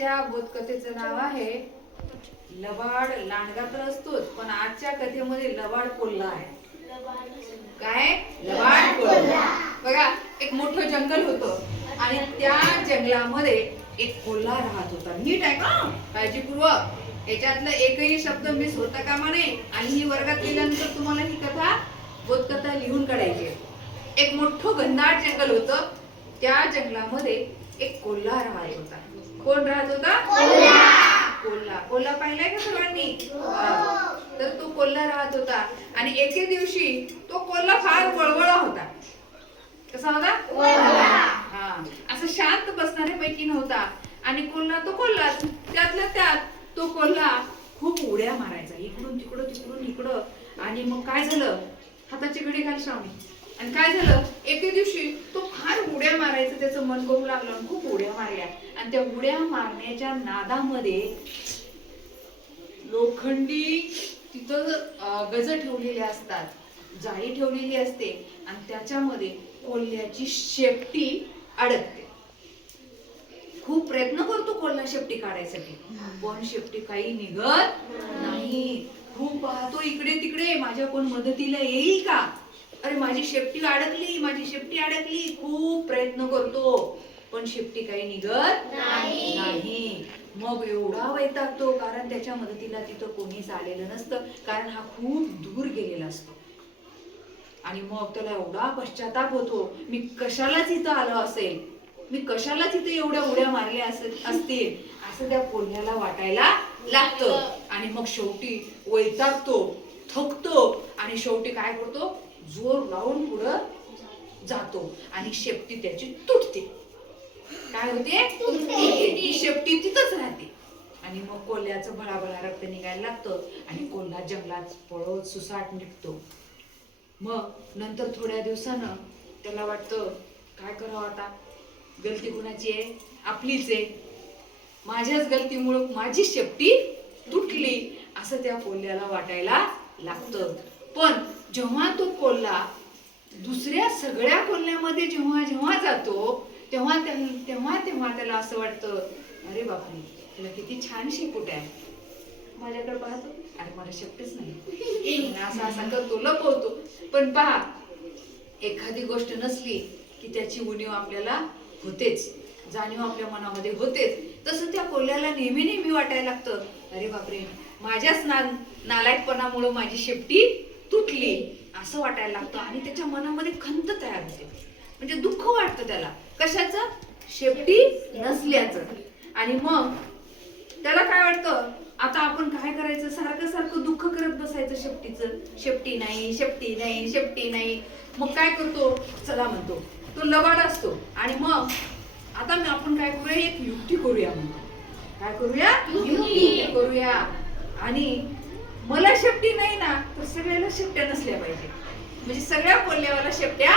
आजच्या बोधकथेचं नाव आहे लबाड. लांडगा तर असतोच, पण आजच्या कथेमध्ये लबाड कोल्हा आहे. काय? लबाड कोल्हा. बघा, एक मोठं जंगल होतं आणि त्या जंगलामध्ये एक कोल्हा राहत होता. नीट आहे का? काळजीपूर्वक. याच्यातलं एकही शब्द मिस होता कामा नये. आणि ही वर्गात गेल्यानंतर तुम्हाला ही कथा बोधकथा लिहून काढायची आहे. एक मोठं घनदाट जंगल होतं. त्या जंगलामध्ये एक कोल्हा राहत होता. कोण राहत होता? कोल्हा. कोल्हा पाहिलाय का सर्वांनी? तर तो कोल्हा राहत होता आणि एके दिवशी तो कोल्हा फार वळवळा होता. कसा होता? हा, असं शांत बसणाऱ्यापैकी नव्हता. आणि कोल्हा तो कोल्हा, त्यातल्या त्यात तो कोल्हा खूप उड्या मारायचा, इकडून तिकडं तिकडून इकडं. आणि मग काय झालं? हाताची घडी घाल श्रावणी. आणि काय झालं? एके दिवशी तो फार उड्या मारायचं त्याचं मन करू लागलं आणि खूप उड्या मारल्या. आणि त्या उड्या मारण्याच्या नादामध्ये लोखंडी तिथं गज ठेवलेले असतात, जाळी ठेवलेली असते आणि त्याच्यामध्ये कोल्ह्याची शेपटी अडकते. खूप प्रयत्न करतो कोल्हा शेपटी काढायसाठी, पण शेपटी काही निघत नाही. खूप पाहतो इकडे तिकडे, माझ्या कोण मदतीला येईल का? अरे माझी शेपटी अडकली, माझी शेपटी अडकली. खूप प्रयत्न करतो पण शेपटी काही निघत नाही. मग एवढा वैतागतो, कारण त्याच्या मदतीला तिथं कोणीच आलेलं नसतं, कारण हा खूप दूर गेलेला असतो. आणि मग त्याला एवढा पश्चाताप होतो, मी कशालाच इथं आलो असेल, मी कशालाच इथं एवढ्या उड्या मारल्या असतील असं त्या कोल्ह्याला वाटायला लागतं. आणि मग शेवटी वैतागतो, थकतो आणि शेवटी काय करतो? जोर लावून पुढं जातो आणि शेपटी त्याची तुटते. काय होते? ती शेपटी तिथंच राहते. आणि मग कोल्ह्याचं भळाभळा रक्त निघायला लागतं आणि कोल्हा जंगलात पळत सुसाट निघतो. मग नंतर थोड्या दिवसानं त्याला वाटतं, काय करावं आता? गलती कुणाची आहे? आपलीच आहे. माझ्याच गलतीमुळं माझी शेपटी तुटली असं त्या कोल्ह्याला वाटायला लागतं. पण जेव्हा तो कोल्हा दुसऱ्या सगळ्या कोल्ह्यामध्ये जेव्हा जेव्हा जातो तेव्हा त्याला असं वाटतं, अरे बापरे, त्याला किती छान शेपूट आहे. माझ्याकडे पाहतो, अरे मला शेपटीच नाही. असा करतो, लपवतो. पण पहा, एखादी गोष्ट नसली की त्याची उणीव आपल्याला होतेच, जाणीव आपल्या मनामध्ये होतेच. तसं त्या कोल्ह्याला नेहमी नेहमी वाटायला लागतं, अरे बापरे, माझ्याच नालायकपणामुळे माझी शेपटी तुटली असं वाटायला लागतं. आणि त्याच्या मनामध्ये खंत तयार होते, म्हणजे दुःख वाटतं त्याला. कशाचं? शेपटी नसल्याचं. आणि मग त्याला काय वाटतं, आता आपण काय करायचं? सारखं सारखं दुःख करत बसायचं शेपटीचं, शेपटी नाही, शेपटी नाही, शेपटी नाही. मग काय करतो? चला म्हणतो, तो लबाड असतो. आणि मग आता आपण काय करूया? एक युक्ती करूया म्हणतो. काय करूया? युक्ती करूया. आणि मला शेपटी नाही ना, तर सगळ्याला शेपट्या नसल्या पाहिजे, म्हणजे सगळ्या कोल्ह्यावाला शेपट्या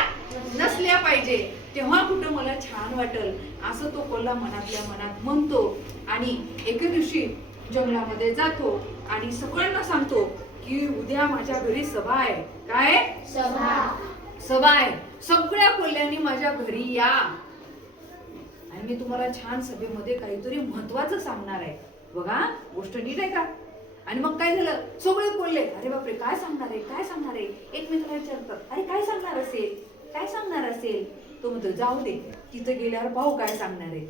नसल्या पाहिजे, तेव्हा कुठं मला छान वाटेल असं तो कोल्हा मनातल्या मनात म्हणतो. आणि एके दिवशी जंगलामध्ये जातो आणि सगळ्यांना सांगतो की उद्या माझ्या घरी सभा आहे. काय? सभा आहे. सगळ्या कोल्ह्यांनी माझ्या घरी या आणि मी तुम्हाला छान सभेमध्ये काहीतरी महत्वाचं सांगणार आहे. बघा, गोष्ट नीट आहे का? आणि मग काय झालं? सगळे कोल्हे, अरे बापरे, काय सांगणार आहे, काय सांगणार आहे? एकमेकांना विचारतात, अरे काय सांगणार असेल, काय सांगणार असेल? तो म्हणतो, जाऊ दे, तिथं गेल्यावर पाहू काय सांगणार आहे.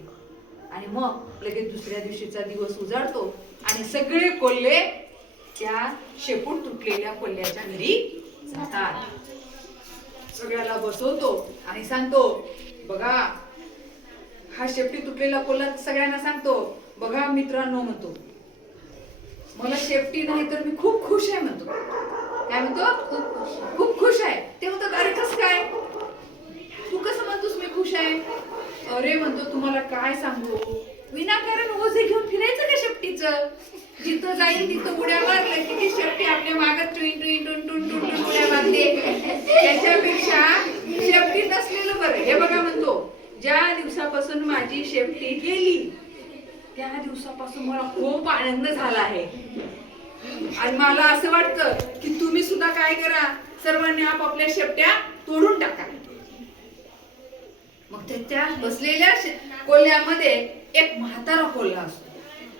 आणि मग लगेच दुसऱ्या दिवशीचा दिवस उजाडतो आणि सगळे कोल्हे त्या शेपूट तुटलेल्या कोल्ह्याच्या घरी जातात. सगळ्याला बसवतो आणि सांगतो, बघा, हा शेपटी तुटलेला कोल्हा सगळ्यांना सांगतो, बघा मित्रांनो म्हणतो, मला शेपटी नाही तर मी खूप खुश आहे म्हणतो. काय म्हणतो? खूप खुश आहे. ते म्हणतात, अरे कसं काय? तू कसं म्हणतोस मी खुश आहे? अरे म्हणतो, तुम्हाला काय सांगू, विनाकारण ओझे घेऊन फिरायचं का शेपटीचं? जिथं जाईल तिथं उड्या मारल्या की ती शेपटी आपल्या मागत टुईन टुईन टुन टुन टुन टुन उड्या मारते. त्याच्यापेक्षा शेपटी नसलेलं बरं. हे बघा म्हणतो, ज्या दिवसापासून माझी शेपटी गेली त्या दिवसापासून मला खूप आनंद झाला आहे. आणि मला असं वाटतं की तुम्ही सुद्धा काय करा, सर्वांनी आपापल्या शेपट्या तोडून टाका. मग त्या बसलेल्या कोल्ह्यामध्ये एक म्हातारा कोल्हा असतो.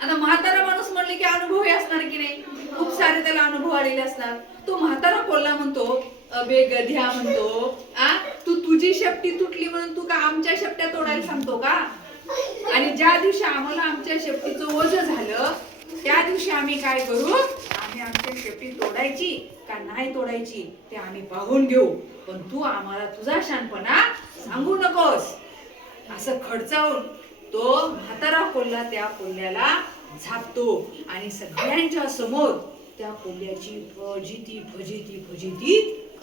आता म्हातारा माणूस म्हणले की अनुभवी असणार की नाही, खूप सारे त्याला अनुभव आलेले असणार. तो म्हातारा कोल्हा म्हणतो, अबे गध्या म्हणतो, तू तुझी शेपटी तुटली म्हणून तू का आमच्या शेपट्या तोडायला सांगतो का? आणि ज्या दिवशी आम्हाला आमच्या शेपटीचं ओझं झालं त्या दिवशी आम्ही काय करू, आम्ही आमच्या शेपटी तोडायची का नाही तोडायची ते आम्ही पाहून घेऊ, पण तू आम्हाला तुझा शहाणपणा सांगू नकोस. असं खडचावून तो म्हातारा कोल्हा त्या कोल्ह्याला झापतो आणि सगळ्यांच्या समोर त्या कोल्ह्याची फजिती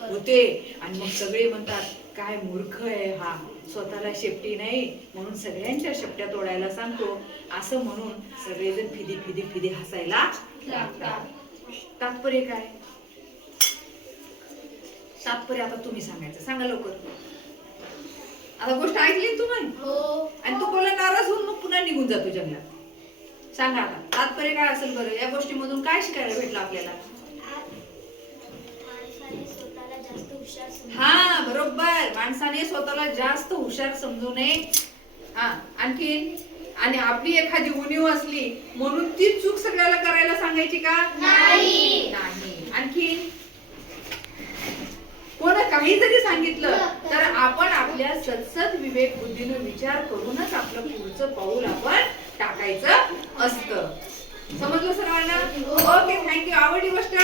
होते. आणि मग सगळे म्हणतात, काय मूर्ख आहे हा, स्वतःला शेपटी नाही म्हणून सगळ्यांच्या शेपट्या तोडायला सांगतो. असं म्हणून सगळेजण फिदी हसायला लागतात. तात्पर्य काय? तात्पर्य आता तुम्ही सांगायचं, सांगा लवकर. आता गोष्ट ऐकली तुम्ही, आणि तो कोल्हा नाराज होऊन मग पुन्हा निघून जातो जंगलात. सांगा आता तात्पर्य काय असेल बरं, या गोष्टीमधून काय शिकायला भेटलं आपल्याला? हा बरोबर, माणसाने स्वतःला जास्त हुशार समजू नये. आणखीन, आणि आपली एखादी उणीव असली म्हणून ती चूक सगळ्याला करायला सांगायची का? नाही. आणखीन, कोण काही जरी सांगितलं तर आपण आपल्या सतसत विवेक बुद्धीने विचार करूनच आपलं पुढचं पाऊल आपण टाकायचं असतं. समजलं सर्वांना? Okay, thank you. आवडली गोष्ट?